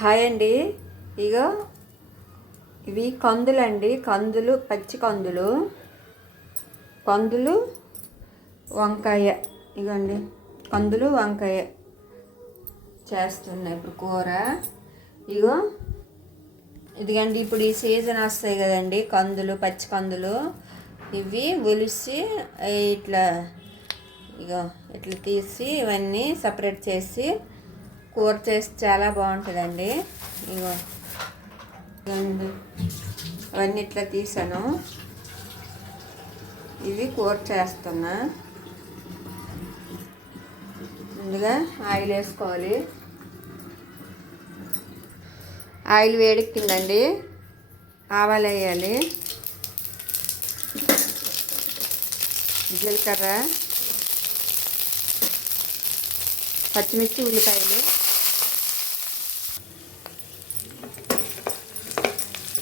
Hi అండి. ఇగో ఇవి కందులండి. కందులు, పచ్చి కందులు, కందులు వంకాయ. ఇగోండి కందులు వంకాయ చేస్తున్నాయి ఇప్పుడు కూర. ఇగో ఇదిగండి ఇప్పుడు ఈ సీజన్ వస్తాయి కదండి కందులు, పచ్చి కందులు. ఇవి ఒలిసి ఇట్లా ఇగో ఇట్లా తీసి ఇవన్నీ సపరేట్ చేసి కూర చేసి చాలా బాగుంటుందండి. ఇగో అవన్నీ ఇట్లా తీసాను. ఇవి కూర చేస్తున్నా. ముందుగా ఆయిల్ వేసుకోవాలి. ఆయిల్ వేడెక్కిందండి. ఆవాలు వేయాలి, జీలకర్ర, పచ్చిమిర్చి, ఉల్లిపాయలు.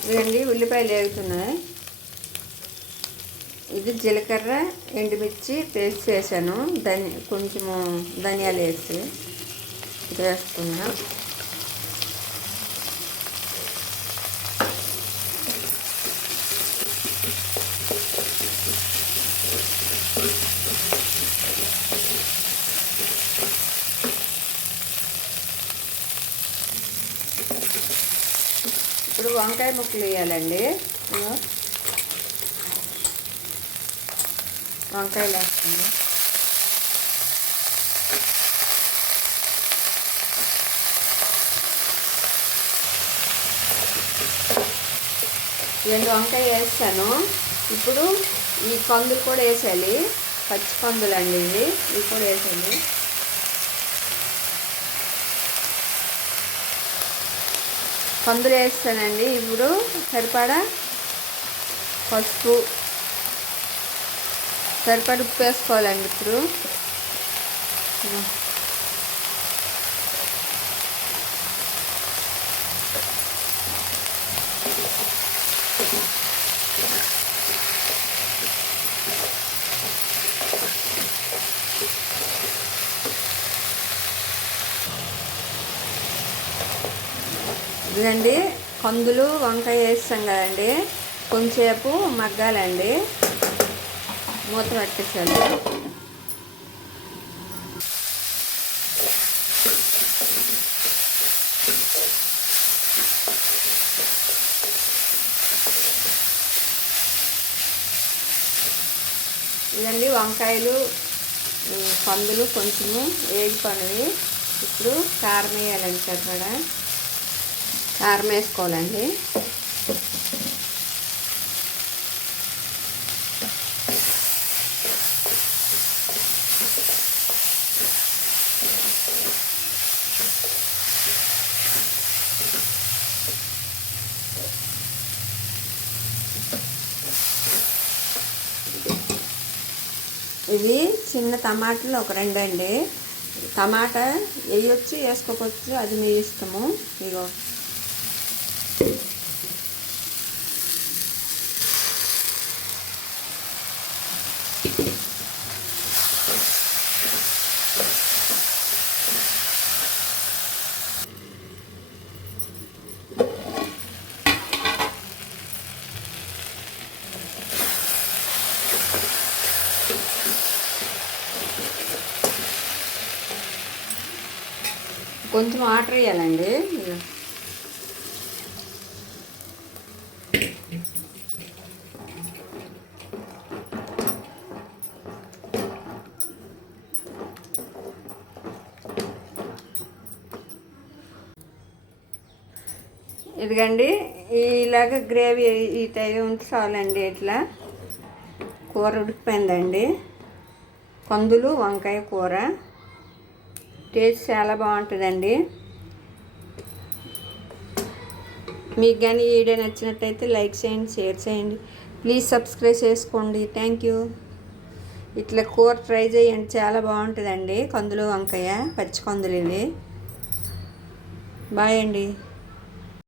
ఇదండి ఉల్లిపాయలు వేగుతున్నాయి. ఇది జీలకర్ర, ఎండుమిర్చి పేస్ట్ చేశాను. కొంచెము ధనియాలు వేసి వేస్తున్నా. ఇప్పుడు వంకాయ ముక్కలు వేయాలండి. వంకాయలు వేస్తుంది. రెండు వంకాయ వేస్తాను. ఇప్పుడు ఈ కందులు కూడా వేసేయాలి. పచ్చి కందులు అండి ఇవి కూడా వేసేయాలి. కందులు వేస్తానండి. ఇప్పుడు సరిపడా పసుపు, సరిపడా ఉప్పు వేసుకోవాలండి. ఇప్పుడు ఇదండి కందులు వంకాయ వేస్తాం కదండి, కొంచెంసేపు మగ్గాలండి. మూత పెట్టేసాను. ఇదండి వంకాయలు, కందులు కొంచెము వేగిపోయినవి. ఇప్పుడు కారం వేయాలండి. సరిపడా కారం వేసుకోవాలండి. ఇవి చిన్న టమాటాలు ఒక రెండు అండి. టమాటా వేయొచ్చు, వేసుకోవచ్చు, అది మీ ఇష్టము. ఇగో కొంచెం వాటర్ వేయాలండి. ఇదిగండి ఇలాగ గ్రేవీ ఈ టైం ఉంటే చాలండి. ఇట్లా కూర ఉడికిపోయిందండి. కందులు వంకాయ కూర టేస్ట్ చాలా బాగుంటుందండి. మీకు కానీ ఈ వీడియో నచ్చినట్టయితే లైక్ చేయండి, షేర్ చేయండి, ప్లీజ్ సబ్స్క్రైబ్ చేసుకోండి. Thank you. ఇట్లా కూర ట్రై చేయండి, చాలా బాగుంటుందండి. కందులు వంకాయ, పచ్చి కందులు ఇవి. బాయ్ అండి.